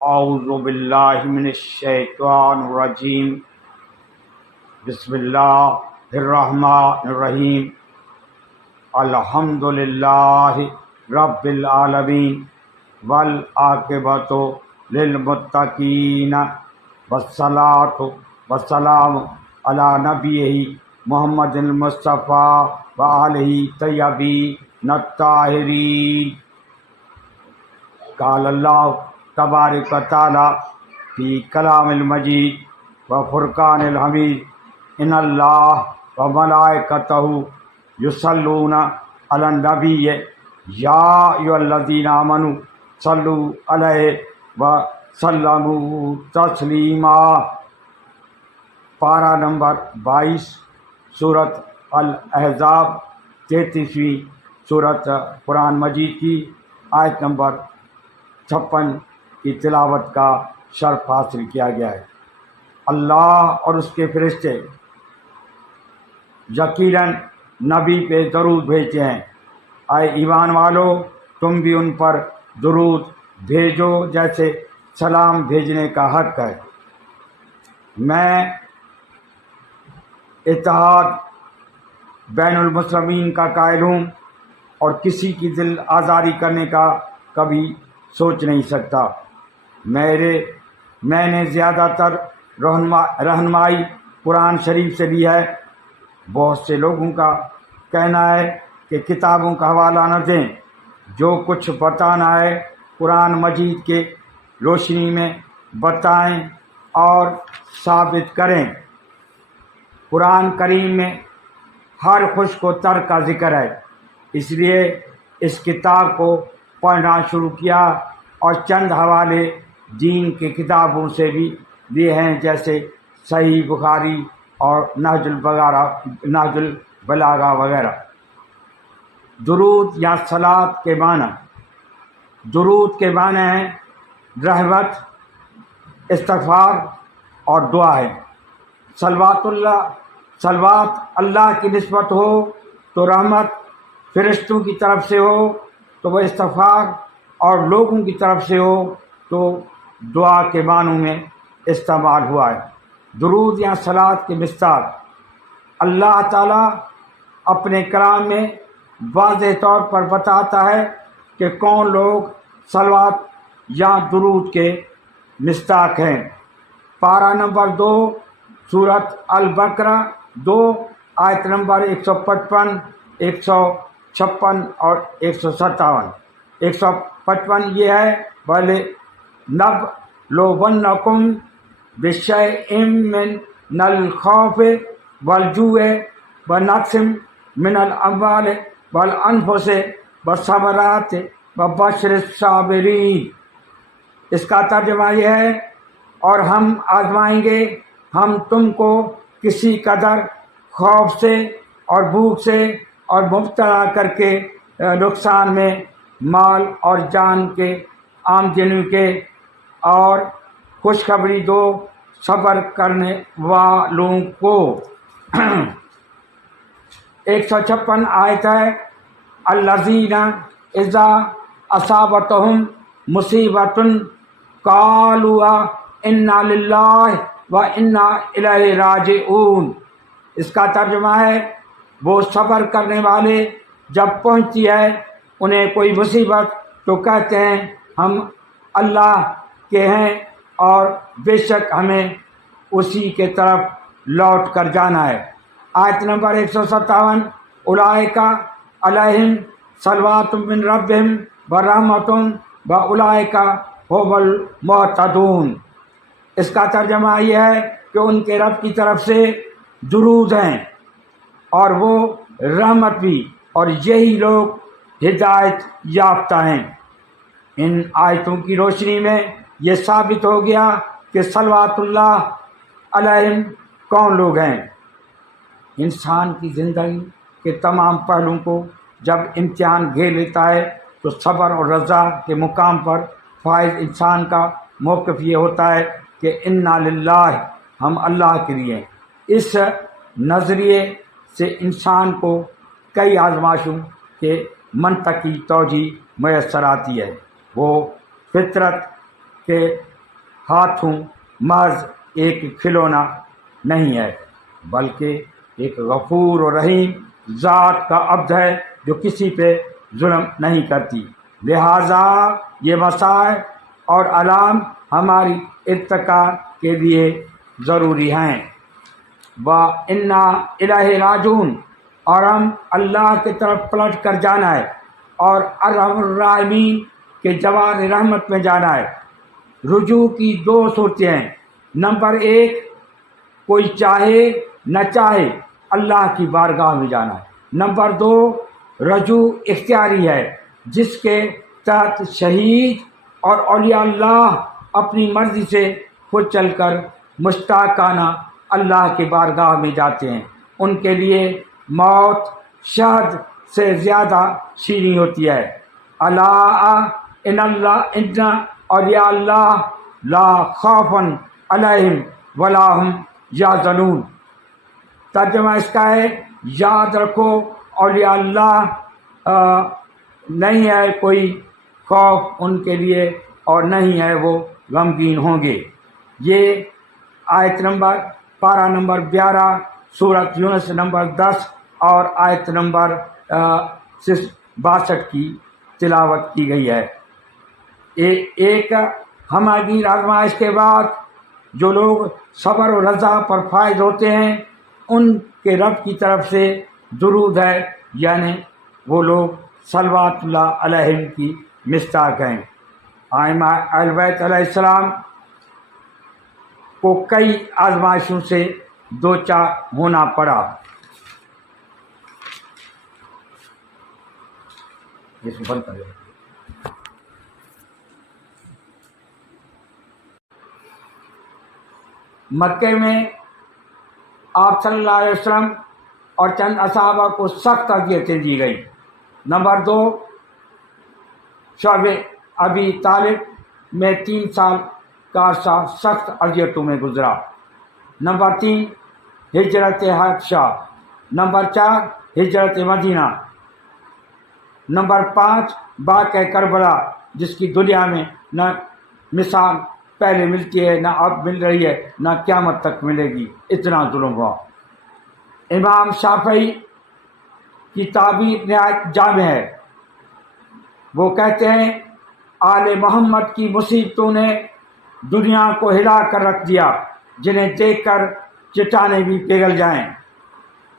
اعوذ باللہ من الشیطان الرجیم بسم اللہ الرحمن الرحیم الحمد للہ رب العالمین والعاقبۃ للمتقین والصلاۃ والسلام علی نبیہ محمد المصطفیٰ وآلہ طیبین الطاہرین۔ قال اللہ تبارک و تعالی فی کلام المجید و فرقان الحمید ان اللہ و ملائکتہ یصلون علی النبی یا ایھا الذین آمنوا صلوا علیہ و سلموا تسلیما۔ پارہ نمبر 22 سورۃ الاحزاب، 33ویں سورۃ قرآن مجید کی آیت نمبر 56 کی تلاوت کا شرف حاصل کیا گیا ہے۔ اللہ اور اس کے فرشتے یقیناً نبی پہ درود بھیجتے ہیں، اے ایمان والو تم بھی ان پر درود بھیجو جیسے سلام بھیجنے کا حق ہے۔ میں اتحاد بین المسلمین کا قائل ہوں اور کسی کی دل آزاری کرنے کا کبھی سوچ نہیں سکتا۔ میں نے زیادہ تر رہنمائی قرآن شریف سے لی ہے۔ بہت سے لوگوں کا کہنا ہے کہ کتابوں کا حوالہ نہ دیں، جو کچھ بتانا ہے قرآن مجید کے روشنی میں بتائیں اور ثابت کریں۔ قرآن کریم میں ہر خشک و تر کا ذکر ہے، اس لیے اس کتاب کو پڑھنا شروع کیا اور چند حوالے دین کی کتابوں سے بھی لیے ہیں، جیسے صحیح بخاری اور نہج البلاغہ وغیرہ۔ درود یا صلاۃ کے معنی۔ درود کے معنی ہیں رحمت، استغفار اور دعا ہے۔ صلوات اللہ کی نسبت ہو تو رحمت، فرشتوں کی طرف سے ہو تو وہ استغفار، اور لوگوں کی طرف سے ہو تو دعا کے معنوں میں استعمال ہوا ہے۔ درود یا صلاۃ کی مثال۔ اللہ تعالیٰ اپنے کلام میں واضح طور پر بتاتا ہے کہ کون لوگ صلوات یا درود کے مستحق ہیں۔ پارہ نمبر 2 سورۃ البقرہ 2 آیت نمبر 155، 156 اور 157۔ 155 یہ ہے وَلَنَبْلُوَنَّکُم بِشَیْءٍ مِّنَ الْخَوْفِ وَالْجُوعِ وَنَقْصٍ مِّنَ الْأَمْوَالِ وَالْأَنفُسِ وَالثَّمَرَاتِ وَبَشِّرِ الصَّابِرِينَ۔ اس کا ترجمہ یہ ہے، اور ہم آزمائیں گے ہم تم کو کسی قدر خوف سے اور بھوک سے اور مبتلا کر کے نقصان میں، مال اور جان کے آمدنی کے، اور خوشخبری دو صبر کرنے والوں کو۔ 156 آیت ہے الذین اذا اصابتہم مصیبۃ قالوا انا للہ و انا الیہ راجعون۔ اس کا ترجمہ ہے وہ صبر کرنے والے جب پہنچتی ہے انہیں کوئی مصیبت تو کہتے ہیں ہم اللہ کے ہیں اور بے شک ہمیں اسی کے طرف لوٹ کر جانا ہے۔ آیت نمبر 157 اولئک علیہم صلوات من ربہم ورحمۃ واولئک هم المہتدون۔ اس کا ترجمہ یہ ہے کہ ان کے رب کی طرف سے درود ہیں اور وہ رحمت بھی، اور یہی لوگ ہدایت یافتہ ہیں۔ ان آیتوں کی روشنی میں یہ ثابت ہو گیا کہ صلوات اللہ علیہم کون لوگ ہیں۔ انسان کی زندگی کے تمام پہلوؤں کو جب امتحان گھیر لیتا ہے تو صبر اور رضا کے مقام پر فائز انسان کا موقف یہ ہوتا ہے کہ انا للہ، ہم اللہ کے لیے۔ اس نظریے سے انسان کو کئی آزمائشوں کے منطقی توجیہ میسر آتی ہے۔ وہ فطرت کے ہاتھوں محض ایک کھلونا نہیں ہے بلکہ ایک غفور و رحیم ذات کا عبد ہے جو کسی پہ ظلم نہیں کرتی۔ لہٰذا یہ مسائل اور علام ہماری ارتقاء کے لیے ضروری ہیں۔ وَإِنَّا إِلَيْهِ راجعون، اور ہم اللہ کی طرف پلٹ کر جانا ہے اور ارحم الراحمین کے جوار رحمت میں جانا ہے۔ رجوع کی دو صورتیں ہیں۔ نمبر ایک، کوئی چاہے نہ چاہے اللہ کی بارگاہ میں جانا ہے۔ نمبر دو، رجوع اختیاری ہے جس کے تحت شہید اور اولیاء اللہ اپنی مرضی سے خود چل کر مشتاقانہ اللہ کی بارگاہ میں جاتے ہیں۔ ان کے لیے موت شہد سے زیادہ شیریں ہوتی ہے۔ الا ان اولیاء اللہ لا خوف علیہم ولا ہم یحزنون۔ ترجمہ اس کا ہے، یاد رکھو اولیاء اللہ نہیں ہے کوئی خوف ان کے لیے اور نہیں ہے وہ غمگین ہوں گے۔ یہ آیت نمبر پارہ نمبر 11 سورۃ یونس نمبر 10 اور آیت نمبر 62 کی تلاوت کی گئی ہے۔ ایک ہماری آزمائش کے بعد جو لوگ صبر و رضا پر فائز ہوتے ہیں ان کے رب کی طرف سے درود ہے، یعنی وہ لوگ صلوات اللہ علیہم کی مصداق ہیں۔ ائمہ اہل بیت علیہ السلام کو کئی آزمائشوں سے دوچار ہونا پڑا۔ اس بند کر دیں۔ مکے میں آپ صلی اللہ علیہ وسلم اور چند اصحابہ کو سخت اذیتیں دی گئی۔ نمبر 2، شعب ابی طالب میں 3 سال کا عرصہ سخت اذیتوں میں گزرا۔ نمبر 3، ہجرت حبشہ۔ نمبر 4، ہجرت مدینہ۔ نمبر 5، واقعہ کربلا جس کی دنیا میں نہ مثال پہلے ملتی ہے، نہ اب مل رہی ہے، نہ قیامت تک ملے گی، اتنا ظلم ہوا۔ امام شافعی کی تعبیر نہایت جامع ہے۔ وہ کہتے ہیں آل محمد کی مصیبتوں نے دنیا کو ہلا کر رکھ دیا جنہیں دیکھ کر چٹانیں بھی پگھل جائیں۔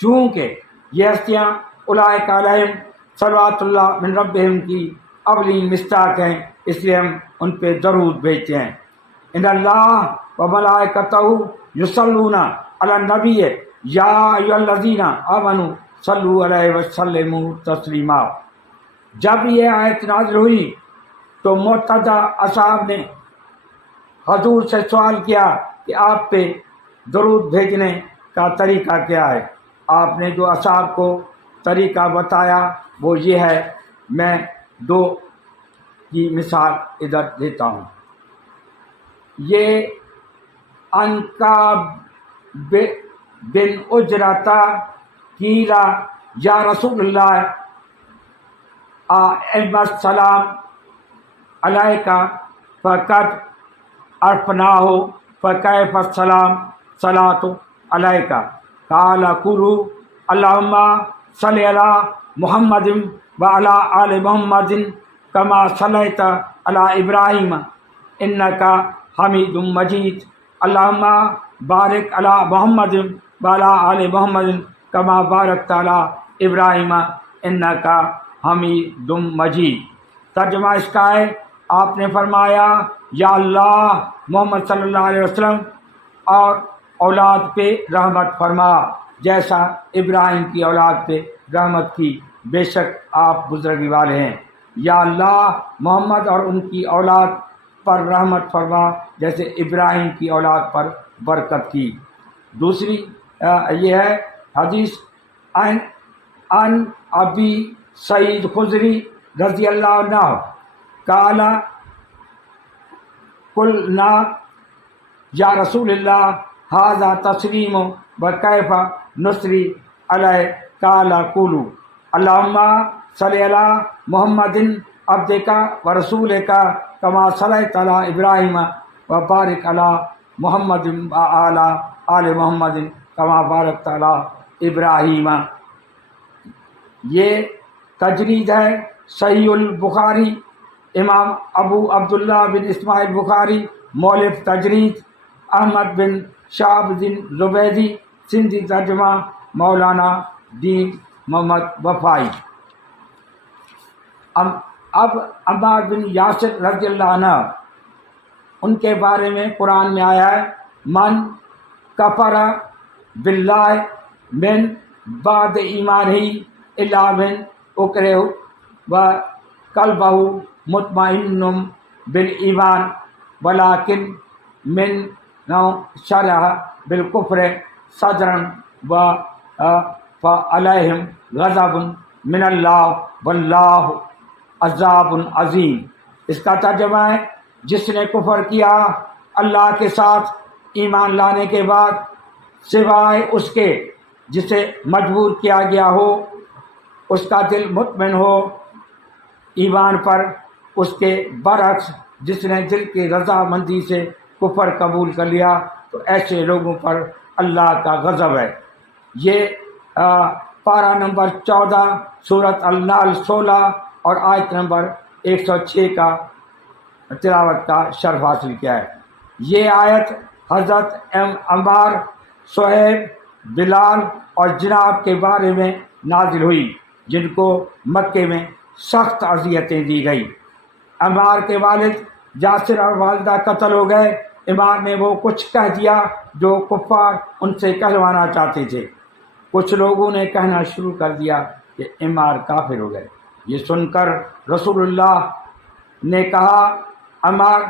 چونکہ یہ ہستیاں اولئک علیہم صلوات اللہ من ربہم کی اولین مصداق ہیں، اس لیے ہم ان پہ درود بھیجتے ہیں۔ ان اللہ و ملائکتہ یصلون علی النبی یا ایھا الذین آمنوا صلوا علیہ وسلموا تسلیما۔ جب یہ آیت نازل ہوئی تو معتدہ اصحاب نے حضور سے سوال کیا کہ آپ پہ درود بھیجنے کا طریقہ کیا ہے؟ آپ نے جو اصحاب کو طریقہ بتایا وہ یہ ہے، میں 2 کی مثال ادھر دیتا ہوں۔ یہ عنقا بن اجرتا قیلا یا رسول اللہ السلام علیکہ فقد عرفناہ فکیف السلام صلاۃ علیکہ قال قولوا اللہم صل علی محمد وعلی آل محمد کما صلیت علی ابراہیم انکا حمید مجید اللہم بارک علی محمد وعلی آل محمد کما بارکت علی ابراہیم انکا حمید مجید۔ ترجمہ اس کا ہے، آپ نے فرمایا یا اللہ محمد صلی اللہ علیہ وسلم اور اولاد پہ رحمت فرما جیسا ابراہیم کی اولاد پہ رحمت کی، بے شک آپ بزرگی والے ہیں۔ یا اللہ محمد اور ان کی اولاد پر رحمت فرما جیسے ابراہیم کی اولاد پر برکت کی۔ دوسری یہ ہے حدیث ان ابی سعید خدری رضی اللہ عنہ قال قلنا یا رسول اللہ ھذا تسلیم وکیف نصری علیہ قال قولوا اللہم صل علی محمد عبدک ورسولک کما صلیت علی ابراہیم وبارک علی محمد وعلی آل محمد کما بارکت علی ابراہیم۔ یہ تجرید ہے صحیح البخاری، امام ابو عبداللہ بن اسماعیل بخاری مولف تجرید، احمد بن شہاب الدین زبیدی سندھی ترجمہ مولانا دین محمد وفائی۔ اب عمار بن یاسر رضی اللہ عنہ، ان کے بارے میں قرآن میں آیا ہے من کفر باللہ من بعد ایمانہ الا من اکرہ و قلبہ مطمئن بالایمان ولکن من شرح بالکفر صدرا و فعلیہم غضب من اللہ واللہ عذاب عظیم۔ اس کا ترجمہ ہے جس نے کفر کیا اللہ کے ساتھ ایمان لانے کے بعد سوائے اس کے جسے مجبور کیا گیا ہو، اس کا دل مطمئن ہو ایمان پر، اس کے برعکس جس نے دل کی رضامندی سے کفر قبول کر لیا تو ایسے لوگوں پر اللہ کا غضب ہے۔ یہ پارہ نمبر 14 سورۃ النحل 16 اور آیت نمبر 106 کا تلاوت کا شرف حاصل کیا ہے۔ یہ آیت حضرت عمار، صہیب، بلال اور جناب کے بارے میں نازل ہوئی جن کو مکے میں سخت اذیتیں دی گئی۔ عمار کے والد یاسر اور والدہ قتل ہو گئے۔ عمار نے وہ کچھ کہہ دیا جو کفار ان سے کہلوانا چاہتے تھے۔ کچھ لوگوں نے کہنا شروع کر دیا کہ عمار کافر ہو گئے۔ یہ سن کر رسول اللہ نے کہا عمار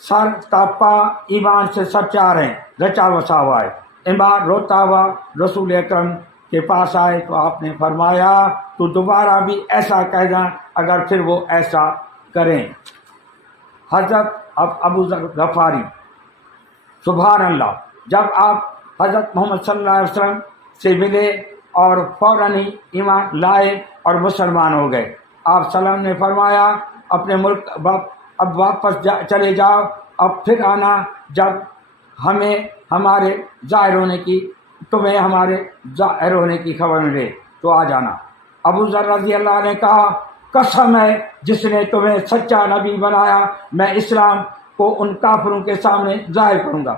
سر تاپا ایمان سے سرچار ہیں، رچا بسا ہوا ہے۔ عمار روتا ہوا رسول اکرم کے پاس آئے تو آپ نے فرمایا تو دوبارہ بھی ایسا کہنا اگر پھر وہ ایسا کریں۔ حضرت ابو ذر غفاری، سبحان اللہ، جب آپ حضرت محمد صلی اللہ علیہ وسلم سے ملے اور فوراً ہی ایمان لائے اور مسلمان ہو گئے۔ آپ صلی اللہ علیہ وسلم نے فرمایا اپنے ملک اب واپس چلے جاؤ، اب پھر آنا جب تمہیں ہمارے ظاہر ہونے کی خبر ملے تو آ جانا۔ ابو ذر رضی اللہ نے کہا قسم ہے جس نے تمہیں سچا نبی بنایا، میں اسلام کو ان کافروں کے سامنے ظاہر کروں گا۔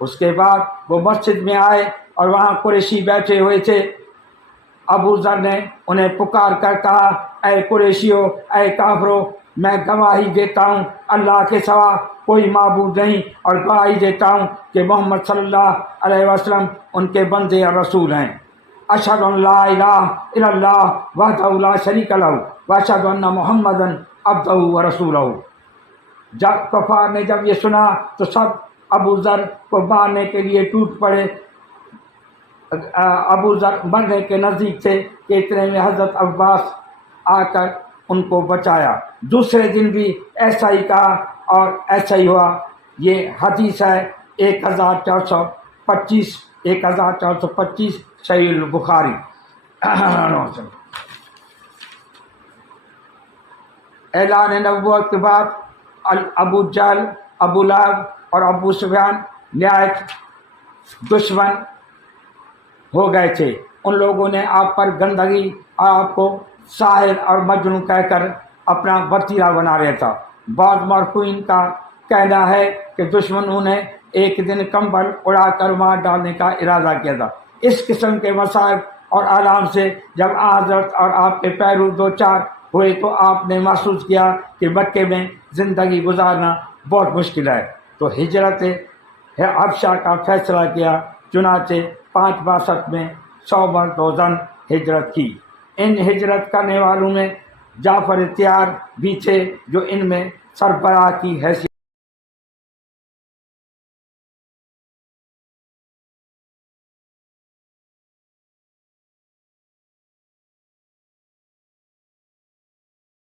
اس کے بعد وہ مسجد میں آئے اور وہاں قریشی بیٹھے ہوئے تھے۔ ابو ذر نے انہیں پکار کر کہا اے قریشیو، اے کافرو، میں گواہی دیتا ہوں اللہ کے سوا کوئی معبود نہیں، اور گواہی دیتا ہوں کہ محمد صلی اللہ علیہ وسلم ان کے بندے اور رسول ہیں۔ اشہد ان لا الہ الا اللہ وحدہ لا شریک لہ واشہد ان محمدا عبدہ ورسولہ۔ جب کفار نے جب یہ سنا تو سب ابو ذر کو مارنے کے لیے ٹوٹ پڑے۔ ابو ذر مرنے کے نزدیک تھے کہ اتنے میں حضرت عباس آ کر ان کو بچایا۔ دوسرے دن بھی ایسا ہی کہا اور ایسا ہی ہوا۔ یہ حدیث ہے 1425 صحیح البخاری۔ اعلان نبوت کے بعد ابو جہل، ابو لہب اور ابو سفیان نہایت دشمن ہو گئے تھے۔ ان لوگوں نے آپ پر گندگی اور آپ کو ساحر اور مجنون کہہ کر اپنا وتیرہ بنا رہا تھا۔ بعض مرخوین کا کہنا ہے کہ دشمنوں نے ایک دن کمبل اڑا کر مار ڈالنے کا ارادہ کیا تھا۔ اس قسم کے مصائب اور آلام سے جب حضرت اور آپ کے پیرو دو چار ہوئے تو آپ نے محسوس کیا کہ مکے میں زندگی گزارنا بہت مشکل ہے، تو ہجرت حبشہ کا فیصلہ کیا۔ چنانچہ 562 میں 100 مرد و زن ہجرت کی۔ ان ہجرت کرنے والوں میں جعفر طیار بھی تھے جو ان میں سربراہ کی حیثیت